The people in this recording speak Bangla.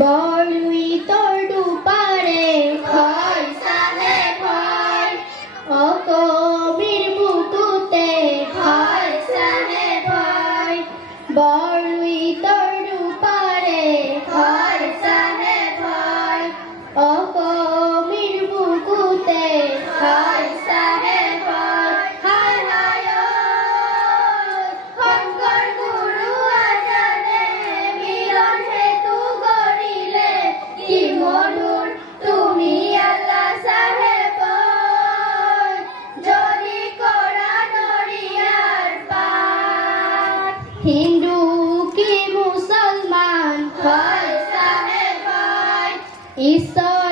বড়ুই তরু পারে ভয় সাহেব ভয় অকবির বুকুতে ভয় সাহেব ভয় বড়ুই তরু পারে ভয় সাহেব ভয় অকবির বুকুতে ভয় সাহেব ভয় হায় হায় খনকর গুরু আজানে মিলন হেতু গড়িলে কি মধুর তুমি আল্লাহ সাহেব যদি করা নড়িয়ার পাঠ হিন্দু কি মুসলমান ভয় সাহেব ভয় ঈশ্বর